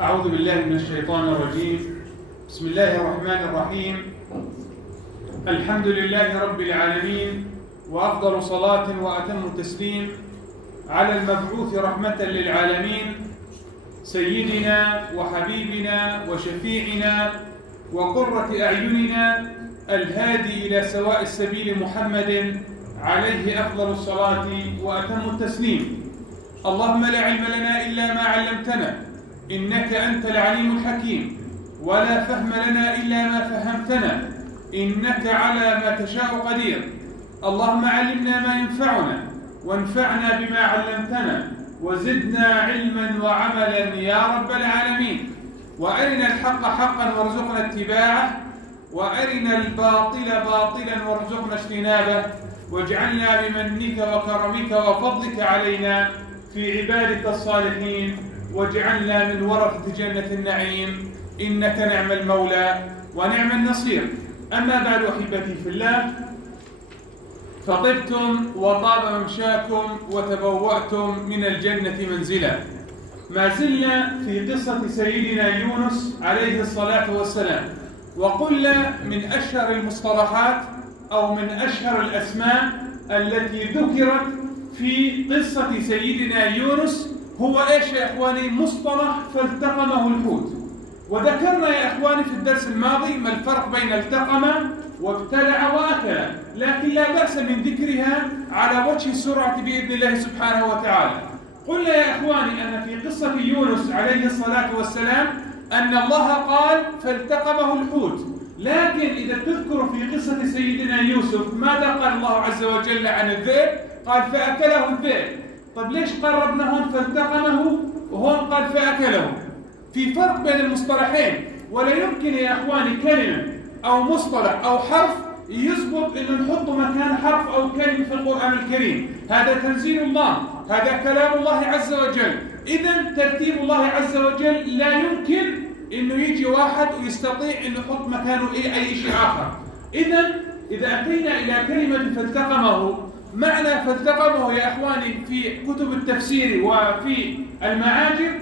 أعوذ بالله من الشيطان الرجيم. بسم الله الرحمن الرحيم. الحمد لله رب العالمين، وأفضل صلاة وأتم تسليم على المبعوث رحمة للعالمين سيدنا وحبيبنا وشفيعنا وقرة أعيننا الهادي إلى سواء السبيل محمد عليه أفضل الصلاة وأتم التسليم. اللهم لا علم لنا إلا ما علمتنا إنك أنت العليم الحكيم، ولا فهم لنا إلا ما فهمتنا إنك على ما تشاء قدير. اللهم علمنا ما ينفعنا وانفعنا بما علمتنا وزدنا علما وعملا يا رب العالمين. وأرنا الحق حقا وارزقنا اتباعه، وأرنا الباطل باطلا وارزقنا اجتنابه، واجعلنا بمنك وكرمك وفضلك علينا في عبادك الصالحين، واجعلنا من ورثة جنة النعيم، إنك نعم المولى ونعم النصير. أما بعد أحبتي في الله، فطبتم وطاب ممشاكم وتبوأتم من الجنة منزلا. ما زلنا في قصة سيدنا يونس عليه الصلاة والسلام، وقلنا من أشهر المصطلحات أو من أشهر الأسماء التي ذكرت في قصة سيدنا يونس هو إيش يا إخواني؟ مصطلح فالتقمه الحوت. وذكرنا يا إخواني في الدرس الماضي ما الفرق بين التقم وابتلع وأكل، لكن لا بأس من ذكرها على وجه السرعة بإذن الله سبحانه وتعالى. قلنا يا إخواني أن في قصة يونس عليه الصلاة والسلام أن الله قال فالتقمه الحوت، لكن إذا تذكر في قصة سيدنا يوسف ماذا قال الله عز وجل عن الذئب؟ قال فأكله الذئب. طب ليش قربنا هون فالتقمه وهون قال فأكله؟ في فرق بين المصطلحين، ولا يمكن يا إخواني كلمة أو مصطلح أو حرف يزبط إنه نحطه مكان حرف أو كلمة في القرآن الكريم. هذا تنزيل الله، هذا كلام الله عز وجل. إذن ترتيب الله عز وجل لا يمكن إنه يجي واحد ويستطيع إنه يحط مكانه أي شيء آخر. إذن إذا أتينا إلى كلمة فالتقمه، معنى فالتقمه يا إخواني في كتب التفسير وفي المعاجم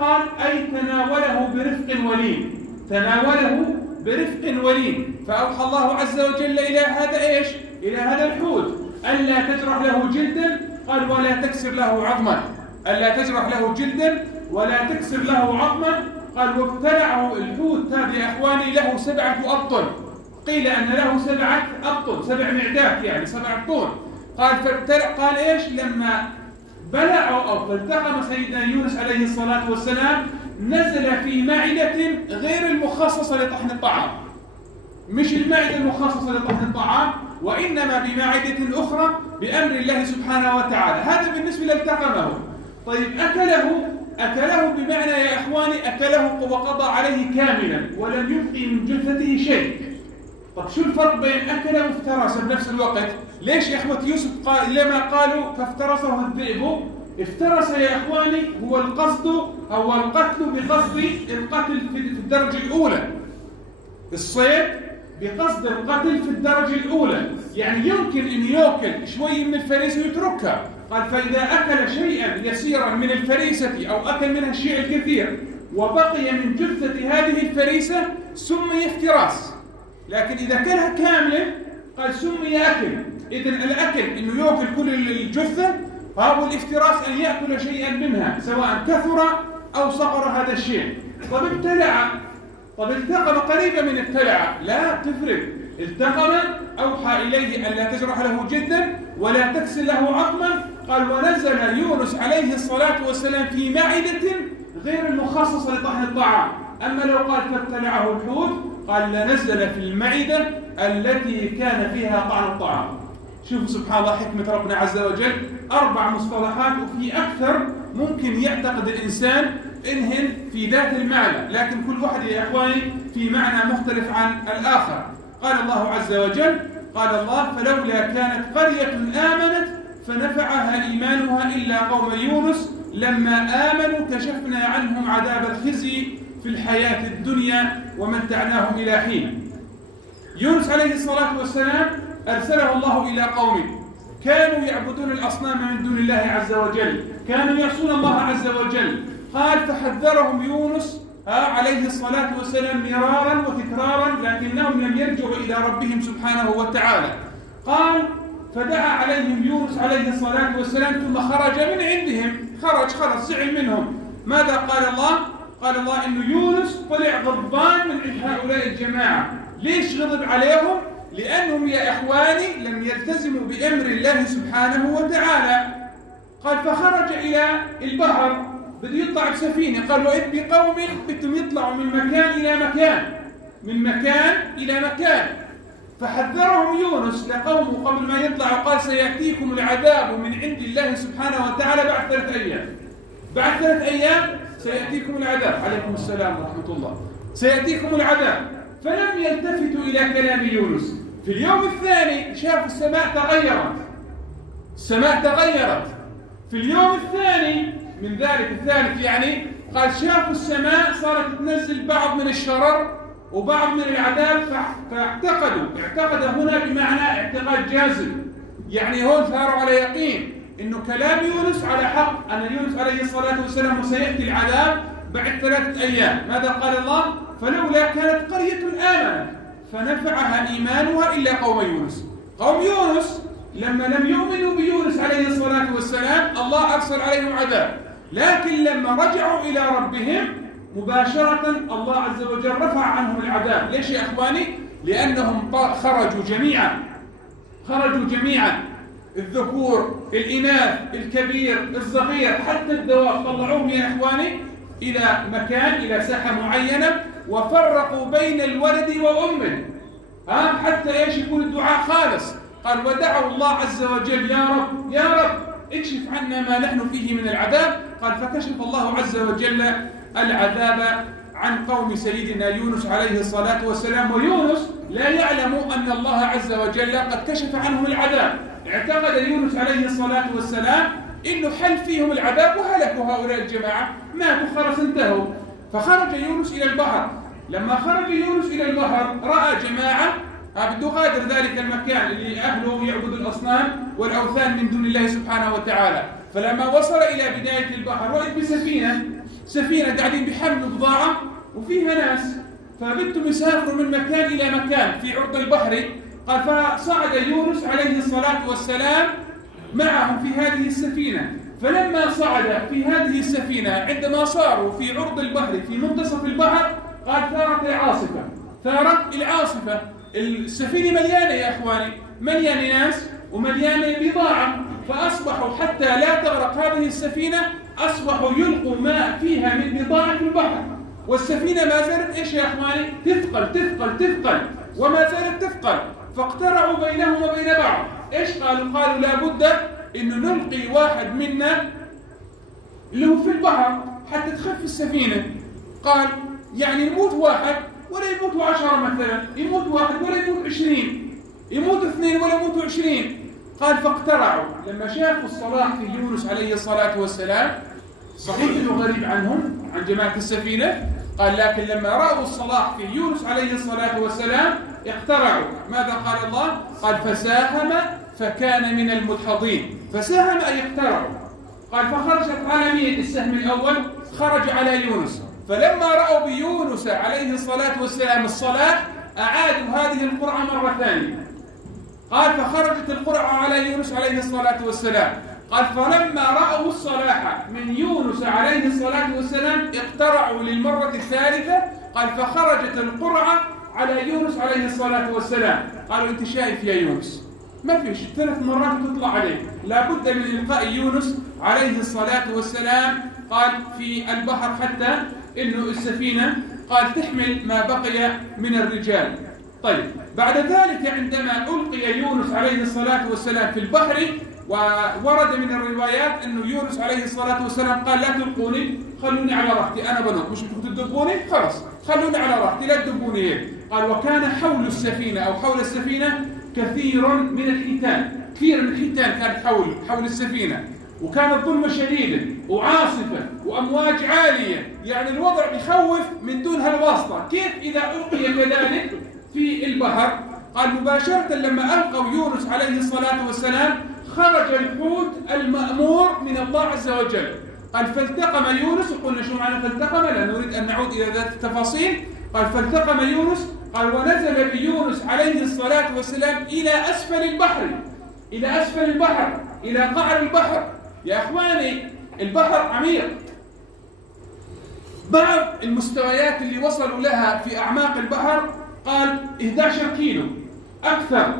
قال أي تناوله برفق ولين، تناوله برفق ولين. فأوحى الله عز وجل إلى هذا إيش؟ إلى هذا الحوت ألا تجرح له جلدا، قال ولا تكسر له عظما، ألا تجرح له جلدا ولا تكسر له عظما. قال وابتلعه الحوت هذا يا إخواني له 7 أبطن، قيل أن له 7 أبطن، 7 معدات يعني 7 طن. قال فابتلع، قال إيش؟ لما بلعوا أو فالتقم سيدنا يونس عليه الصلاة والسلام نزل في معدة غير المخصصة لطحن الطعام، مش المعدة المخصصة لطحن الطعام، وإنما بمعدة أخرى بأمر الله سبحانه وتعالى. هذا بالنسبة لالتقمه. طيب أكله بمعنى يا إخواني أكله وقضى عليه كاملا ولم يبقي من جثته شيء. طب شو الفرق بين أكله وافترس بنفس الوقت؟ ليش يا إخوة يوسف لما قالوا فافترسه الذئب؟ افترس يا إخواني هو القصد أو القتل بقصد القتل في الدرجة الأولى، الصيد بقصد القتل في الدرجة الأولى، يعني يمكن أن يأكل شوي من الفريسة ويتركها. قال فإذا أكل شيئا يسيرا من الفريسة أو أكل منها الشيء الكثير وبقي من جثة هذه الفريسة سمي افتراس، لكن إذا كلها كاملة قال سمي أكل. إذن الأكل إنه يأكل كل الجثة، فهو الافتراس أن يأكل شيئا منها سواء كثر أو صغر هذا الشيء. طب ابتلع، طب التقم قريبة من ابتلع، لا تفرق. التقم أوحى إليه أن لا تجرح له جدا ولا تكسر له عظما. قال ونزل يونس عليه الصلاة والسلام في معدة غير المخصصة لطحن الطعام. أما لو قال فابتلعه الحوت قال لنزل في المعدة التي كان فيها طعن الطعام. شوفوا سبحان الله حكمة ربنا عز وجل، 4 مصطلحات وفي أكثر ممكن يعتقد الإنسان إنهن في ذات المعنى، لكن كل واحد يا إخواني في معنى مختلف عن الآخر. قال الله عز وجل، قال الله فلولا كانت قرية آمنت فنفعها إيمانها إلا قوم يونس لما آمنوا كشفنا عنهم عذاب الخزي في الحياة الدنيا ومتعناهم إلى حين. يونس عليه الصلاة والسلام أرسله الله إلى قومه كانوا يعبدون الأصنام من دون الله عز وجل، كانوا يعصون الله عز وجل، قال فحذرهم يونس عليه الصلاة والسلام مرارا وتكرارا لكنهم لم يرجعوا إلى ربهم سبحانه وتعالى. قال فدعا عليهم يونس عليه الصلاة والسلام ثم خرج من عندهم، خرج زعل منهم. ماذا قال الله؟ قال الله إنه يونس طلع غضبان من هؤلاء الجماعة. ليش غضب عليهم؟ لأنهم يا إخواني لم يلتزموا بأمر الله سبحانه وتعالى. قال فخرج إلى البحر، بده يطلع بسفينة. قال وإذ بقوم بدهم يطلعوا من مكان إلى مكان، من مكان إلى مكان. فحذرهم يونس لقومه قبل ما يطلعوا، قال سيأتيكم العذاب من عند الله سبحانه وتعالى بعد 3 أيام. بعد 3 أيام سيأتيكم العذاب. عليكم السلام ورحمة الله. سيأتيكم العذاب. فلم يلتفتوا إلى كلام يونس. في اليوم الثاني شافوا السماء تغيرت، السماء تغيرت. في اليوم الثاني من ذلك الثالث يعني قال شافوا السماء صارت تنزل بعض من الشرر وبعض من العذاب. اعتقدوا هنا بمعنى اعتقاد جازم، يعني هون ثاروا على يقين انه كلام يونس على حق، ان يونس عليه الصلاة والسلام وسيأتي العذاب بعد 3 أيام. ماذا قال الله؟ فلولا كانت قرية آمنت فنفعها إيمانها إلا قوم يونس. قوم يونس لما لم يؤمنوا بيونس عليه الصلاة والسلام الله أرسل عليهم عذاب، لكن لما رجعوا إلى ربهم مباشرة الله عز وجل رفع عنهم العذاب. ليش يا أخواني؟ لأنهم خرجوا جميعا، الذكور، الإناث، الكبير، الصغير، حتى الدواب طلعوهم يا إخواني إلى مكان، إلى ساحة معينة، وفرقوا بين الولد وأمه. حتى إيش يكون الدعاء خالص. قال ودعوا الله عز وجل يا رب اكشف عنا ما نحن فيه من العذاب. قال فكشف الله عز وجل العذاب عن قوم سيدنا يونس عليه الصلاة والسلام. ويونس لا يعلم أن الله عز وجل قد كشف عنهم العذاب. اعتقد يونس عليه الصلاة والسلام إنه حل فيهم العذاب وهلكوا هؤلاء الجماعة، ماتوا خلاص انتهوا. فخرج يونس إلى البحر. لما خرج يونس إلى البحر رأى جماعة بده غادر ذلك المكان اللي أهله يعبدوا الأصنام والأوثان من دون الله سبحانه وتعالى. فلما وصل إلى بداية البحر وإذ بسفينة قاعدين بيحملوا بضاعة وفيها ناس، فبدهم يسافروا من مكان إلى مكان في عرض البحر. قال فصعد يونس عليه الصلاة والسلام معهم في هذه السفينة. فلما صعد في هذه السفينة عندما صاروا في عرض البحر في منتصف البحر قال ثارت العاصفة. السفينة مليانة يا أخواني، مليانة ناس ومليانة بضاعة. فأصبحوا حتى لا تغرق هذه السفينة أصبحوا يلقوا ماء فيها من بضاعة في البحر، والسفينة ما زالت إيش يا أخواني؟ تثقل وما زالت تثقل. فاقترعوا بينهم وبين بعض. إيش قالوا لابد إنه نلقي واحد منا اللي هو في البحر حتى تخف السفينة. قال يعني يموت واحد ولا يموتوا 10 مثلا، يموت واحد ولا يموت 20، يموت 2 ولا يموتوا 20. قال فاقترعوا. لما شافوا الصلاح في يونس عليه الصلاة والسلام، صحيح انه غريب عنهم عن جماعة السفينة، قال لكن لما رأوا الصلاح في يونس عليه الصلاة والسلام اقترعوا. ماذا قال الله؟ قال فساهم فكان من المدحضين. فساهم أي اقترعوا. قال فخرجت على مين السهم الأول؟ خرج على يونس. فلما رأوا بيونس عليه الصلاة والسلام الصلاح أعادوا هذه القرعة مرة ثانية. قال فخرجت القرعة على يونس عليه الصلاة والسلام. قال فلما رأوا الصلاح من يونس عليه الصلاة والسلام اقترعوا للمرة الثالثة. قال فخرجت القرعة على يونس عليه الصلاة والسلام. قالوا أنت شايف يا يونس ما فيش 3 مرات تطلع عليه، لابد من إلقاء يونس عليه الصلاة والسلام قال في البحر حتى إنه السفينة قال تحمل ما بقي من الرجال. طيب بعد ذلك عندما ألقي يونس عليه الصلاة والسلام في البحر، وورد من الروايات أنه يونس عليه الصلاة والسلام قال لا تلقوني، خلوني على راحتي، أنا بنط، مش بدكم تدبوني خلاص خلوني على راحتي لا تدبوني هيك. قال وكان حول السفينة أو حول السفينة كثير من الحيتان، كثير من الحيتان كانت حول السفينة، وكانت ظلمة شديدة وعاصفة وأمواج عالية، يعني الوضع بخوف من دون هالواسطة. كيف إذا ألقي كذلك في البحر؟ قال مباشرة لما ألقوا يونس عليه الصلاة والسلام خرج الحوت المأمور من الله عز وجل، قال فالتقم يونس، وقلنا شو معنى فالتقم، لا نريد أن نعود إلى ذات التفاصيل. قال فالتقم يونس، قال ونزل بيونس عليه الصلاة والسلام إلى أسفل البحر، إلى أسفل البحر، إلى قعر البحر. يا أخواني البحر عميق، بعض المستويات اللي وصلوا لها في أعماق البحر قال 11 كيلو، أكثر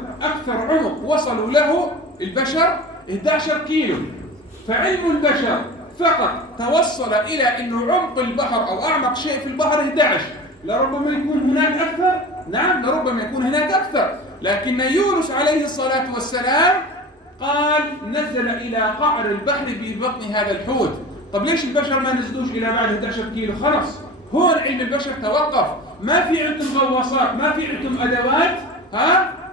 عمق وصلوا له البشر 11 كيلو. فعلم البشر فقط توصل إلى أنه عمق البحر أو أعمق شيء في البحر 11. لربما يكون هناك أكثر، نعم لربما يكون هناك أكثر، لكن يونس عليه الصلاة والسلام قال نزل إلى قعر البحر ببطن هذا الحوت. طب ليش البشر ما نزلوش إلى بعد 11 كيلو؟ خلاص هون علم البشر توقف، ما في عندهم غواصات، ما في عندهم أدوات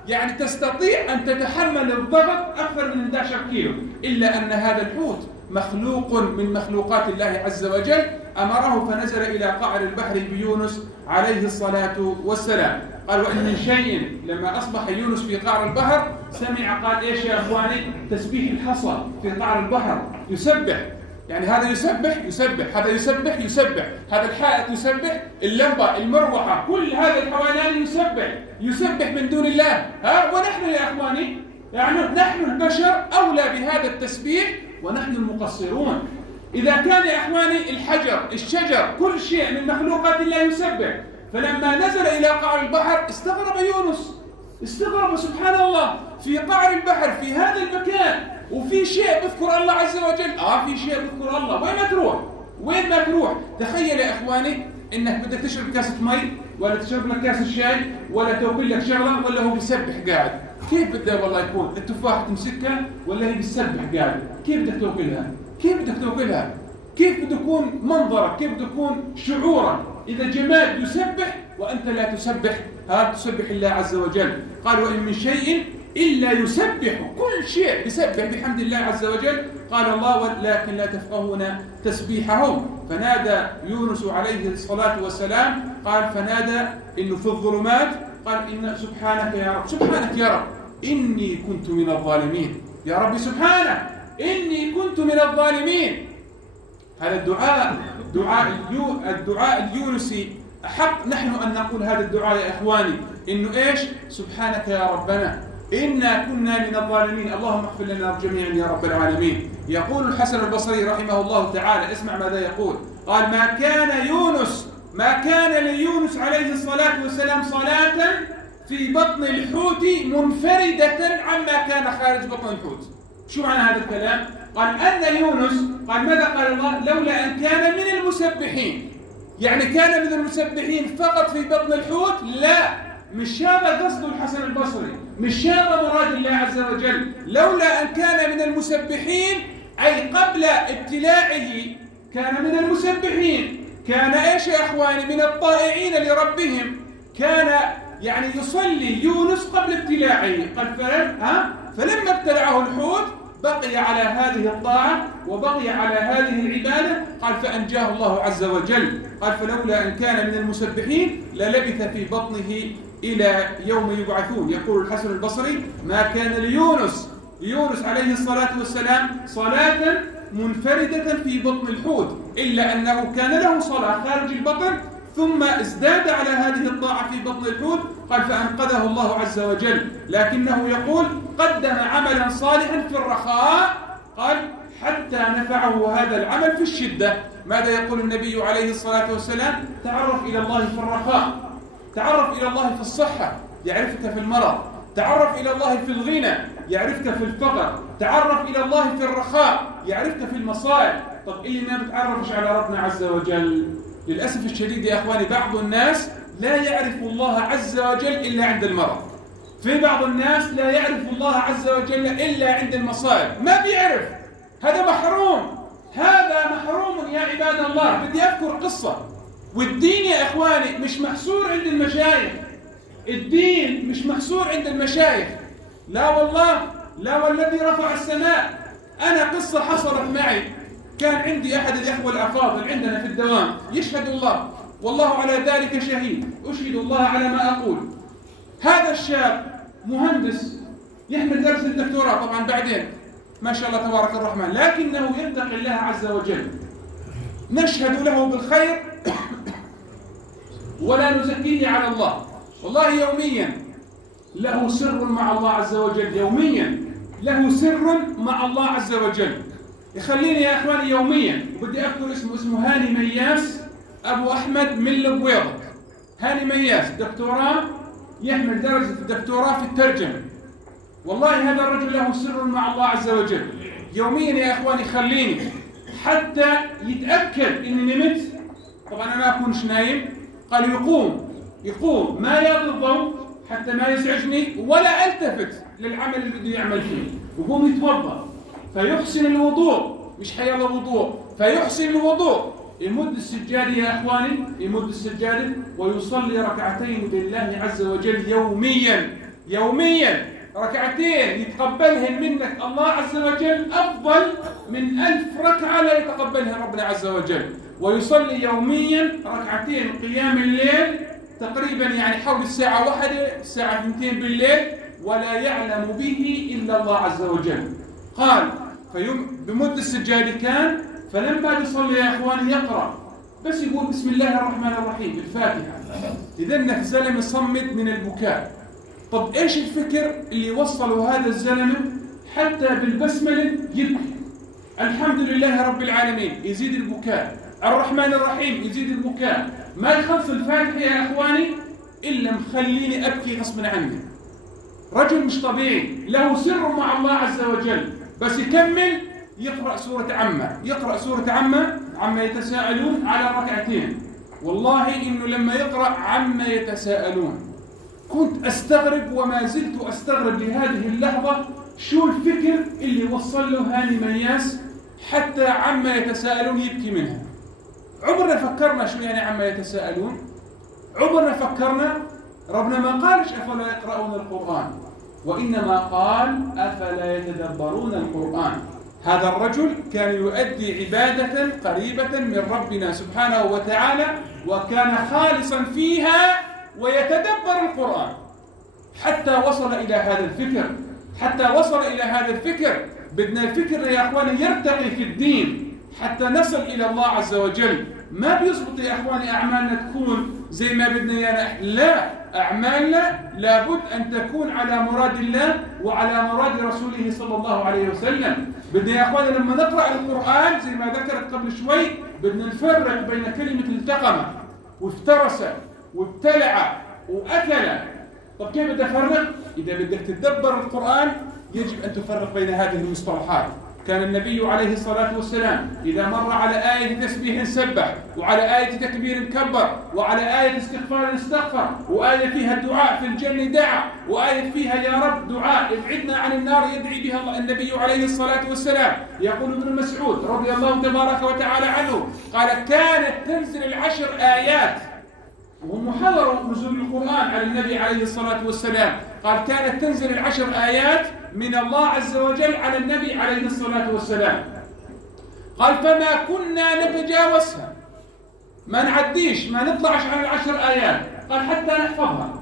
يعني تستطيع أن تتحمل الضغط أكثر من 11 كيلو. إلا أن هذا الحوت مخلوق من مخلوقات الله عز وجل، أمره فنزل إلى قعر البحر بيونس عليه الصلاة والسلام. قال وإن من شيء، لما أصبح يونس في قعر البحر سمع، قال إيش يا أخواني؟ تسبيح الحصى في قعر البحر، يسبح، يعني هذا يسبح، هذا يسبح، هذا الحائط يسبح، اللمبة، المروحة، كل هذا الحوالي يسبح من دون الله. ونحن يا أخواني يعني نحن البشر أولى بهذا التسبيح ونحن المقصرون. إذا كان يا أخواني الحجر، الشجر، كل شيء من مخلوقات الله يسبح، فلما نزل إلى قعر البحر استغرب يونس، استغرب سبحان الله، في قعر البحر في هذا المكان وفي شيء بذكر الله عز وجل، في شيء بذكر الله، وين ما تروح. تخيل يا اخواني انك بدك تشرب كاسة مي، ولا تشرب لك كاسة شاي، ولا تاكل لك شغله، ولا هو بيسبح قاعد. كيف بده والله يكون؟ التفاحة تمسكها ولا هي بتسبح قاعد؟ كيف بدك تاكلها؟ كيف بده يكون منظرك؟ كيف بده يكون شعورك اذا جماد يسبح وانت لا تسبح؟ تسبح الله عز وجل. قال وإن من شيء إلا يسبح، كل شيء يسبح بحمد الله عز وجل. قال الله ولكن لا تفقهون تسبيحهم. فنادى يونس عليه الصلاة والسلام، قال فنادى إنه في الظلمات، قال إن سبحانك يا رب إني كنت من الظالمين. يا رب سبحانك إني كنت من الظالمين. هذا الدعاء اليونسي حق نحن أن نقول هذا الدعاء يا إخواني، إنه إيش؟ سبحانك يا ربنا إنا كنا من الظالمين، اللهم اغفر لنا جميعا يا رب العالمين. يقول الحسن البصري رحمه الله تعالى، اسمع ماذا يقول، قال ما كان ليونس عليه الصلاة والسلام صلاة في بطن الحوت منفردة عما كان خارج بطن الحوت. شو معنى هذا الكلام؟ قال أن يونس، قال ماذا قال الله؟ لولا أن كان من المسبحين، يعني كان من المسبحين فقط في بطن الحوت؟ لا، مش هذا قصد الحسن البصري، مش هذا مراد الله عز وجل. لولا أن كان من المسبحين أي قبل ابتلاعه كان من المسبحين، كان إيش يا أخواني؟ من الطائعين لربهم، كان يعني يصلي يونس قبل ابتلاعه. قال فلما ابتلعه الحوت بقي على هذه الطاعة وبقي على هذه العبادة، قال فأنجاه الله عز وجل. قال فلولا أن كان من المسبحين للبث في بطنه إلى يوم يبعثون. يقول الحسن البصري ما كان ليونس عليه الصلاة والسلام صلاة منفردة في بطن الحوت، إلا أنه كان له صلاة خارج البطن ثم ازداد على هذه الطاعة في بطن الحوت. قال فأنقذه الله عز وجل، لكنه يقول قدم عملا صالحا في الرخاء، قال حتى نفعه هذا العمل في الشدة. ماذا يقول النبي عليه الصلاة والسلام؟ تعرف إلى الله في الرخاء، تعرف إلى الله في الصحة يعرفك في المرض، تعرف إلى الله في الغنى يعرفك في الفقر، تعرف إلى الله في الرخاء يعرفك في المصائب. طب اللي ما بتعرفش على ربنا عز وجل، للأسف الشديد يا أخواني بعض الناس لا يعرف الله عز وجل إلا عند المرض، في بعض الناس لا يعرف الله عز وجل إلا عند المصائب، ما بيعرف، هذا محروم يا عباد الله. بدي أذكر قصة، والدين يا إخواني مش محصور عند المشايخ، الدين مش محصور عند المشايخ، لا والله، لا والذي رفع السماء. أنا قصة حصلت معي، كان عندي أحد الأخوة الأفاضل عندنا في الدوام يشهد الله، والله على ذلك شهيد، أشهد الله على ما أقول. هذا الشاب مهندس يحمل درس الدكتوراه طبعا بعدين، ما شاء الله تبارك الرحمن، لكنه يتقي الله عز وجل، نشهد له بالخير ولا نزكيه على الله. والله يوميا له سر مع الله عز وجل، يوميا له سر مع الله عز وجل. يخليني يا أخواني يوميا، وبدي أذكر اسمه هاني مياس أبو أحمد من البويضة. هاني مياس دكتوراه، يحمل درجة الدكتوراه في الترجمة. والله هذا الرجل له سر مع الله عز وجل. يوميا يا أخواني يخليني حتى يتأكد إني نمت، طبعا أنا ما أكونش نايم، قال يقوم ما يغض الضوء حتى ما يزعجني ولا ألتفت للعمل اللي بده يعمل فيه، ويقوم يتوضأ فيحسن الوضوء، مش حيلا وضوء، فيحسن الوضوء، يمد السجادة يا أخواني، يمد السجادة ويصلي ركعتين لله عز وجل يوميا ركعتين يتقبلهن منك الله عز وجل أفضل من 1000 ركعة لا يتقبلها ربنا عز وجل. ويصلي يوميا ركعتين قيام الليل تقريبا يعني حول الساعة 1 الساعة 2 بالليل، ولا يعلم به إلا الله عز وجل. قال بمد السجادة كان، فلما يصلي يا أخواني يقرأ بس يقول بسم الله الرحمن الرحيم الفاتحة، إذا زلمة صمت من البكاء. طب إيش الفكر اللي وصلوا هذا الزلمة حتى بالبسملة يبكي؟ الحمد لله رب العالمين يزيد البكاء، الرحمن الرحيم يزيد البكاء، ما يخلص الفاتحة يا أخواني إلا مخليني أبكي غصبا عني. رجل مش طبيعي، له سر مع الله عز وجل. بس يكمل يقرأ سورة عما يتساءلون على ركعتين. والله إنه لما يقرأ عما يتساءلون كنت أستغرب وما زلت أستغرب لهذه اللحظة شو الفكر اللي وصل له هاني مياس حتى عما يتساءلون يبكي منها. عمرنا فكرنا شو يعني عما يتساءلون؟ عمرنا فكرنا؟ ربنا ما قالش أفلا يقرؤون القرآن، وإنما قال أفلا يتدبرون القرآن. هذا الرجل كان يؤدي عبادة قريبة من ربنا سبحانه وتعالى، وكان خالصا فيها ويتدبر القرآن حتى وصل إلى هذا الفكر. بدنا الفكر يا أخواني يرتقي في الدين حتى نصل إلى الله عز وجل. ما بيزبط يا أخواني أعمالنا تكون زي ما بدنا إيانا، لا، أعمالنا لابد أن تكون على مراد الله وعلى مراد رسوله صلى الله عليه وسلم. بدنا يا أخواني لما نقرأ القرآن زي ما ذكرت قبل شوي بدنا نفرق بين كلمة التقم وافترس وابتلع وأكل. طب كيف بدي أفرق؟ إذا بدك تدبر القرآن يجب أن تفرق بين هذه المصطلحات. كان النبي عليه الصلاة والسلام إذا مر على آية تسبيح سبح، وعلى آية تكبير كبر، وعلى آية استغفار استغفر، وآية فيها دعاء في الجنة دعا، وآية فيها يا رب دعاء ابعدنا عن النار يدعي بها النبي عليه الصلاة والسلام. يقول ابن مسعود رضي الله تبارك وتعالى عنه قال كانت تنزل 10 آيات، وهم حضروا نزول القرآن على النبي عليه الصلاة والسلام. قال كانت تنزل 10 آيات من الله عز وجل على النبي عليه الصلاة والسلام. قال فما كنا نتجاوزها، ما نعديش، ما نطلعش على 10 آيات. قال حتى نحفظها.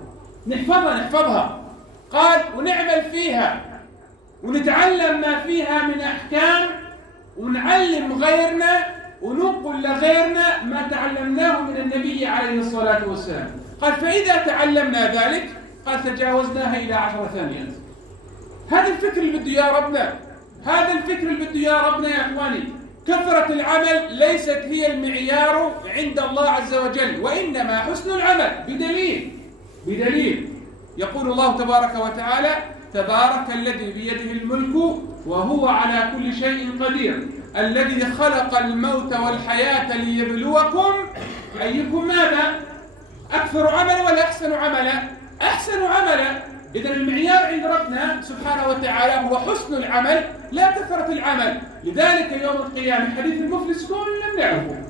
قال ونعمل فيها ونتعلم ما فيها من أحكام، ونعلم غيرنا وننقل لغيرنا ما تعلمناه من النبي عليه الصلاة والسلام. قال فإذا تعلمنا ذلك قال تجاوزناها إلى 10 ثانيات. هذا الفكر اللي بده يا ربنا، يا أخواني. كثرة العمل ليست هي المعيار عند الله عز وجل، وإنما حسن العمل. بدليل يقول الله تبارك وتعالى تبارك الذي بيده الملك وهو على كل شيء قدير الذي خلق الموت والحياة ليبلوكم أيكم ماذا أكثر عملا ولا أحسن عملا؟ أحسن عملا. إذن المعيار عند ربنا سبحانه وتعالى هو حسن العمل لا كثرة العمل. لذلك يوم القيامة حديث المفلس كلنا نعرفه،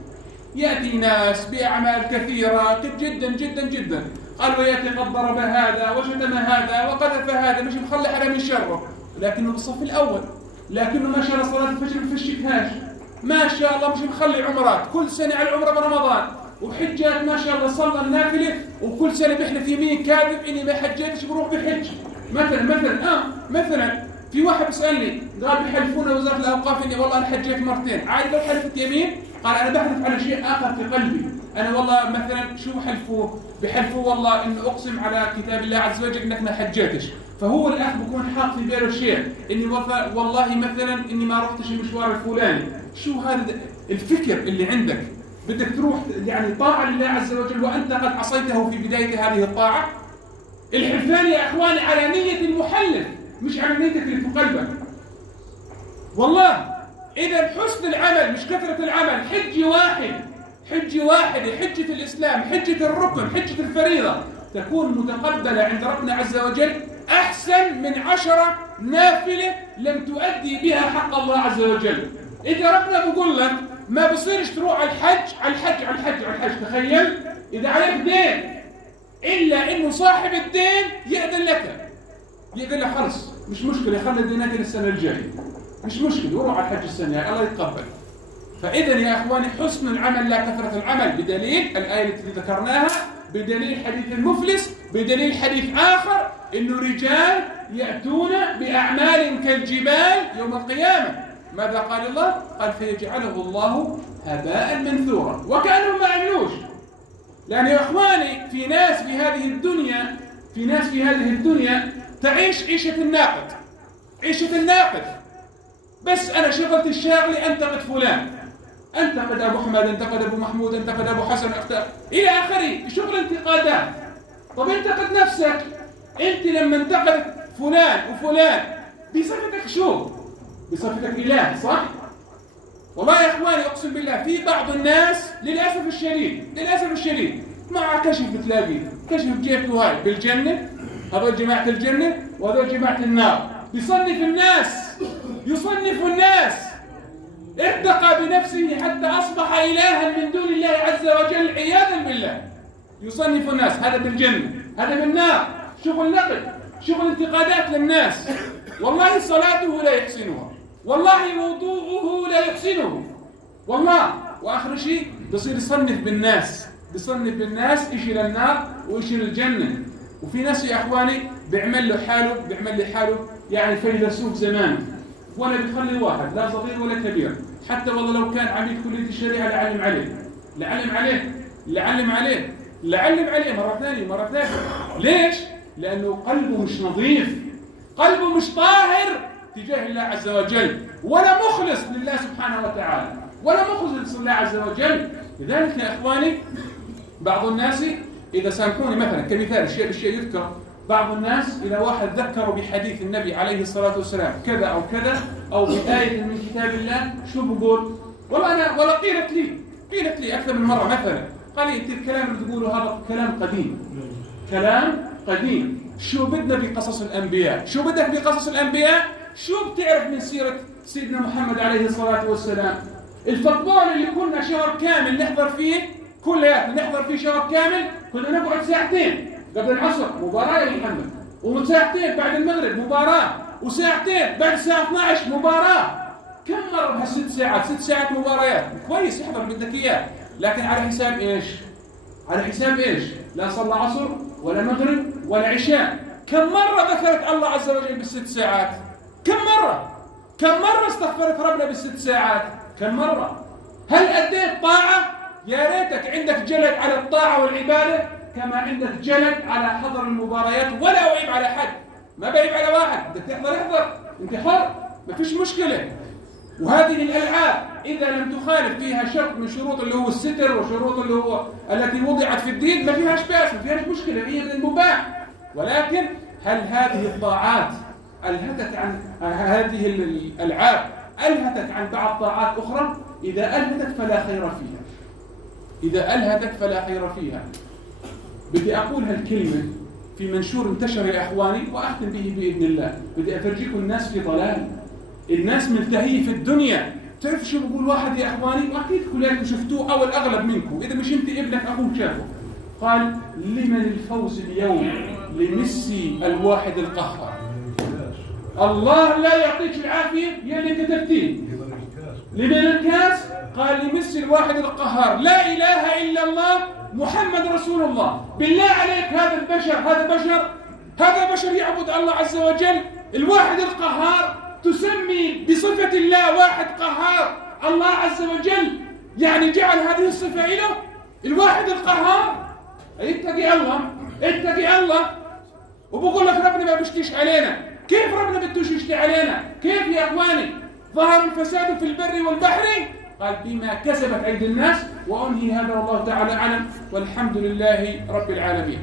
يأتي ناس بأعمال كثيرة جدا جدا جدا، قال ويأتي قد ضرب هذا وشتم هذا وقذف هذا، مش مخلي حدا من شره، لكنه بالصف الأول، لكنه ما شاء الله صلاة الفجر ما فشكهاش، ما شاء الله مش مخلي عمرات، كل سنة على العمرة برمضان، وحجات ما شاء الله صلى النافلة، وكل سنة بيحلف يمين كاذب إني ما حجيتش بروح بحج. مثلا في واحد بيسألني قال بيحلفونا وزارة الأوقاف إني والله أنا حجيت مرتين، عادي لو حلفت يمين قال أنا بحلف على شيء آخر في قلبي، أنا والله مثلا شو بحلفوا والله إنه أقسم على كتاب الله عز وجل إنك ما حجيتش. فهو الأخ بكون حاط في باله شيء إني والله مثلا إني ما رحتش المشوار الفلاني. شو هذا الفكر اللي عندك؟ بدك تروح يعني طاعة لله عز وجل وأنت قد عصيته في بداية هذه الطاعة. الحلفان يا إخواني على نية المحلف مش على نيتك اللي في قلبك. والله إذا حسن العمل مش كثرة العمل، حجة واحدة، حجة الإسلام، حجة الركن، حجة الفريضة تكون متقبلة عند ربنا عز وجل أحسن من 10 نافلة لم تؤدي بها حق الله عز وجل. إذا ربنا بيقول لك ما بصيرش تروح على الحج، تخيل إذا عليك دين إلا إنه صاحب الدين يأذن لك خلص مش مشكلة، خلي الدينات السنة الجاية مش مشكلة، وروح على الحج السنة الله يتقبل. فإذا يا أخواني حسن العمل لا كثرة العمل، بدليل الآية التي ذكرناها، بدليل حديث المفلس، بدليل حديث آخر إنه رجال يأتون بأعمال كالجبال يوم القيامة. ماذا قال الله؟ قال فيجعله الله هباء منثورا، وكأنهم ما عملوش. لأن يا أخواني في ناس في هذه الدنيا تعيش عيشة الناقد. بس أنا شغلت الشاغلي أنتقد فلان، أنتقد أبو أحمد، أنتقد أبو محمود، أنتقد أبو حسن، إلى آخره، شغل انتقادات. طب انتقد نفسك أنت لما انتقد فلان وفلان بصفتك شو؟ بصفتك إله، صح؟ والله يا إخواني أقسم بالله في بعض الناس للأسف الشديد مع كشف بتلاقي كشف جيبته هاي بالجنة، هذول جماعة الجنة وهذول جماعة النار. يصنف الناس ارتقى بنفسه حتى أصبح إلها من دون الله عز وجل عياذا بالله. يصنف الناس، هذا بالجنة هذا بالنار، شغل نقد، شغل انتقادات للناس. والله صلاته لا يحسنها، والله وضوءه لا يحسنه، والله. وآخر شيء بصير يصنف بالناس إشي للنار وإشي للجنة. وفي ناس يا إخواني بيعمل له حاله يعني فيلسوف زمان، ولا بيخلي واحد لا صغير ولا كبير، حتى والله لو كان عميد كلية الشريعة لعلم عليه مرة ثانية. ليش؟ لأنه قلبه مش نظيف، قلبه مش طاهر تجاه الله عز وجل، ولا مخلص لله سبحانه وتعالى، ولا مخلص لله عز وجل. لذلك يا إخواني بعض الناس إذا سامحوني مثلا كمثال الشيء يذكر، بعض الناس إذا واحد ذكروا بحديث النبي عليه الصلاة والسلام كذا أو كذا أو بآية من كتاب الله، شو بقول؟ والله قيلت لي أكثر من مرة مثلا، قال لي أنت الكلام اللي تقوله هذا كلام قديم. شو بدنا بقصص الأنبياء؟ شو بدك بقصص الأنبياء؟ شو بتعرف من سيرة سيدنا محمد عليه الصلاة والسلام؟ الفضول اللي كنا شهر كامل نحضر فيه، كلياتنا نحضر فيه شهر كامل، كنا نقعد ساعتين قبل العصر مباراة يا محمد، وساعتين بعد المغرب مباراة، وساعتين بعد الساعة 12 مباراة. كم مرة بهالست ساعات؟ 6 ساعات مباريات، كويس يحضر بدك إياه، لكن على حساب إيش؟ لا صلى عصر ولا مغرب ولا عشاء. كم مرة ذكرت الله عز وجل بال6 ساعات؟ كم مرة استغفرت ربنا بال6 ساعات؟ كم مرة؟ هل أديت طاعة؟ يا ريتك عندك جلد على الطاعة والعبادة كما عندك جلد على حضر المباريات. ولا أعيب على حد، ما بعيب على واحد، بدك تحضر احضر، انت حر، ما فيش مشكلة. وهذه الألعاب إذا لم تخالف فيها شرط من شروط اللي هو الستر وشروط اللي هو التي وضعت في الدين، ما فيهاش بأس، ما فيهاش مشكلة، هي من المباح. ولكن هل هذه الطاعات ألهتك عن هذه الألعاب، ألهتك عن بعض طاعات أخرى؟ إذا ألهتك فلا خير فيها. بدي أقول هالكلمة في منشور انتشر يا أخواني وأختم به بإذن الله. بدي أفرجيكم الناس في ضلال، الناس ملتهية في الدنيا. تعرف شو بقول واحد يا أخواني، وأكيد كلكم شفتوه أو الأغلب منكم، إذا مش أنت ابنك أخوك شافه. قال لمن الفوز اليوم؟ لميسي الواحد القهار. الله لا يعطيك العافية يا اللي كتبتيه. لمن الكاس؟ قال لميسي الواحد القهار، لا إله إلا الله محمد رسول الله. بالله عليك هذا بشر يعبد الله عز وجل الواحد القهار، تسمي بصفة الله واحد قهار الله عز وجل؟ يعني جعل هذه الصفة له الواحد القهار. اتقي الله، اتقي الله. وبقول لك ربنا ما بيشتيش علينا. كيف ربنا بدوش يشتي علينا؟ كيف يا اخواني؟ ظهر الفساد في البر والبحر قال بما كسبت ايدي الناس. وانهي هذا والله تعالى اعلم، والحمد لله رب العالمين.